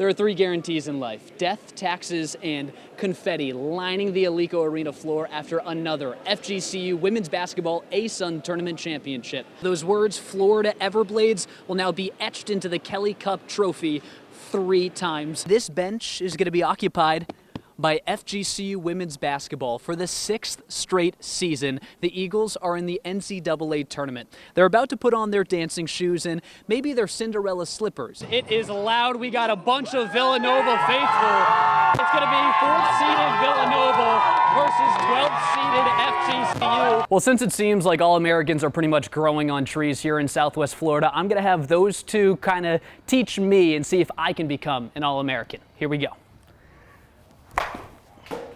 There are 3 guarantees in life: death, taxes, and confetti lining the Alico Arena floor after another FGCU Women's Basketball ASUN Tournament Championship. Those words, Florida Everblades, will now be etched into the Kelly Cup trophy 3 times. This bench is going to be occupied by FGCU women's basketball for the 6th straight season. The Eagles are in the NCAA tournament. They're about to put on their dancing shoes and maybe their Cinderella slippers. It is loud. We got a bunch of Villanova faithful. It's going to be 4th-seeded Villanova versus 12th-seeded FGCU. Well, since it seems like All-Americans are pretty much growing on trees here in Southwest Florida, I'm going to have those two kind of teach me and see if I can become an All-American. Here we go.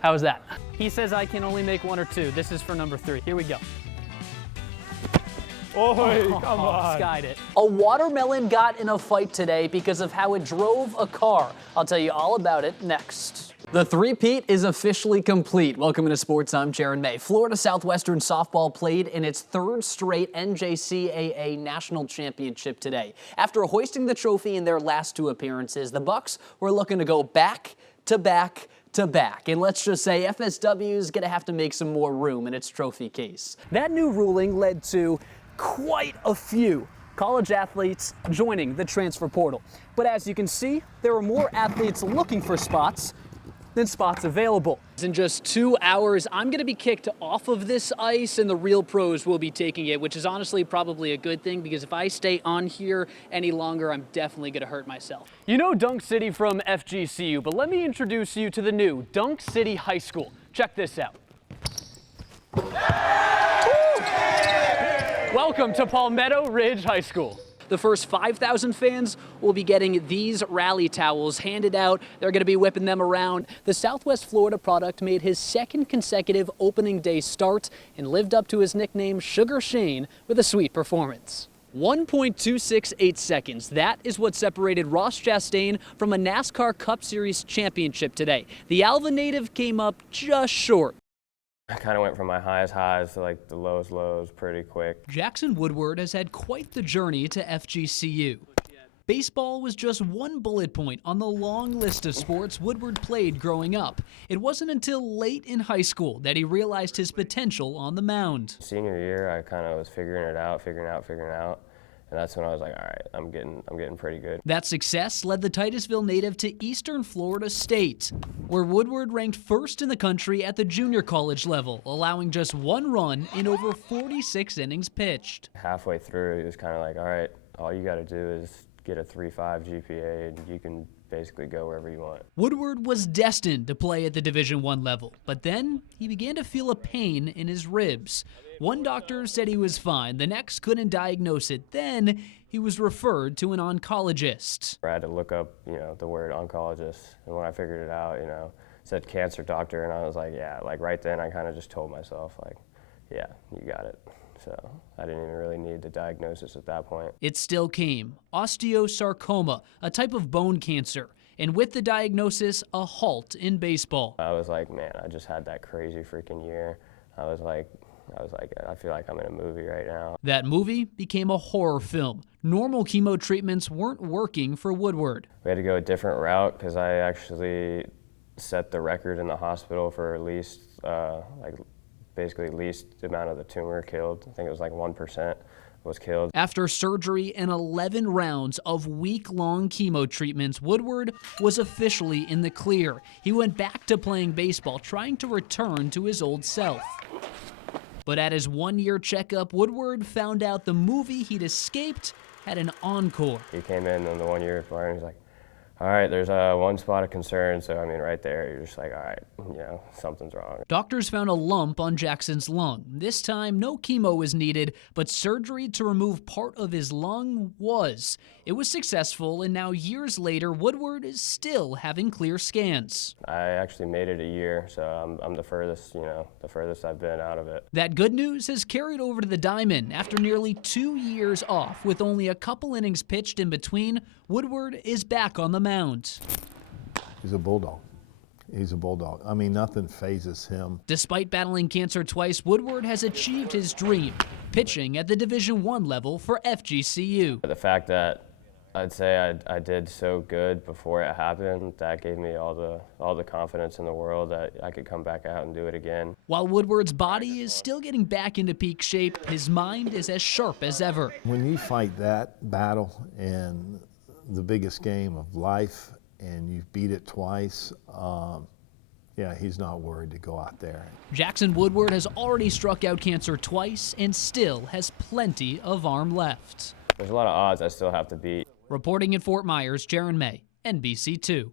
How was that? He says I can only make 1 or 2. This is for number 3. Here we go. Oh, come on. Skied it. A watermelon got in a fight today because of how it drove a car. I'll tell you all about it next. The three-peat is officially complete. Welcome to Sports. I'm Jaron May. Florida Southwestern softball played in its 3rd straight NJCAA National Championship today. After hoisting the trophy in their last 2 appearances, the Bucks were looking to go back to back to back. And let's just say FSW is going to have to make some more room in its trophy case. That new ruling led to quite a few college athletes joining the transfer portal. But as you can see, there are more athletes looking for spots than spots available. In just 2 hours, I'm going to be kicked off of this ice and the real pros will be taking it, which is honestly probably a good thing because if I stay on here any longer, I'm definitely going to hurt myself. You know Dunk City from FGCU, but let me introduce you to the new Dunk City High School. Check this out. Welcome to Palmetto Ridge High School. The first 5,000 fans will be getting these rally towels handed out. They're going to be whipping them around. The Southwest Florida product made his 2nd consecutive opening day start and lived up to his nickname Sugar Shane with a sweet performance. 1.268 seconds. That is what separated Ross Chastain from a NASCAR Cup Series championship today. The Alva native came up just short. I kind of went from my highest highs to like the lowest lows pretty quick. Jackson Woodward has had quite the journey to FGCU. Baseball was just one bullet point on the long list of sports Woodward played growing up. It wasn't until late in high school that he realized his potential on the mound. Senior year, I kind of was figuring it out, figuring out. And that's when I was like, all right, I'm getting pretty good. That success led the Titusville native to Eastern Florida State, where Woodward ranked 1st in the country at the junior college level, allowing just 1 run in over 46 innings pitched. Halfway through, it was kind of like, all right, all you got to do is get a 3.5 GPA and you can basically go wherever you want. Woodward was destined to play at the Division I level, but then he began to feel a pain in his ribs. One doctor said he was fine, the next couldn't diagnose it. Then he was referred to an oncologist. I had to look up, the word oncologist, and when I figured it out, it said cancer doctor, and I was like, yeah, like right then I kind of just told myself, like, yeah, you got it. So I didn't even really need the diagnosis at that point. It still came. Osteosarcoma, a type of bone cancer. And with the diagnosis, a halt in baseball. I was like, man, I just had that crazy freaking year. I was like, I feel like I'm in a movie right now. That movie became a horror film. Normal chemo treatments weren't working for Woodward. We had to go a different route because I actually set the record in the hospital for at least, basically least amount of the tumor killed. I think it was like 1% was killed. After surgery and 11 rounds of week-long chemo treatments, Woodward was officially in the clear. He went back to playing baseball, trying to return to his old self. But at his 1-year checkup, Woodward found out the movie he'd escaped had an encore. He came in on the 1-year part and he's like, all right, there's 1 spot of concern. So, right there, you're just like, all right, something's wrong. Doctors found a lump on Jackson's lung. This time, no chemo was needed, but surgery to remove part of his lung was. It was successful, and now years later, Woodward is still having clear scans. I actually made it a year, so I'm the furthest, the furthest I've been out of it. That good news has carried over to the diamond. After nearly 2 years off, with only a couple innings pitched in between, Woodward is back on the mound. He's a bulldog. He's a bulldog. Nothing phases him. Despite battling cancer twice, Woodward has achieved his dream, pitching at the Division I level for FGCU. The fact that I'd say I did so good before it happened. That gave me all the confidence in the world that I could come back out and do it again. While Woodward's body is still getting back into peak shape, his mind is as sharp as ever. When you fight that battle in the biggest game of life and you beat it twice, yeah, he's not worried to go out there. Jackson Woodward has already struck out cancer twice and still has plenty of arm left. There's a lot of odds I still have to beat. Reporting in Fort Myers, Jaron May, NBC2.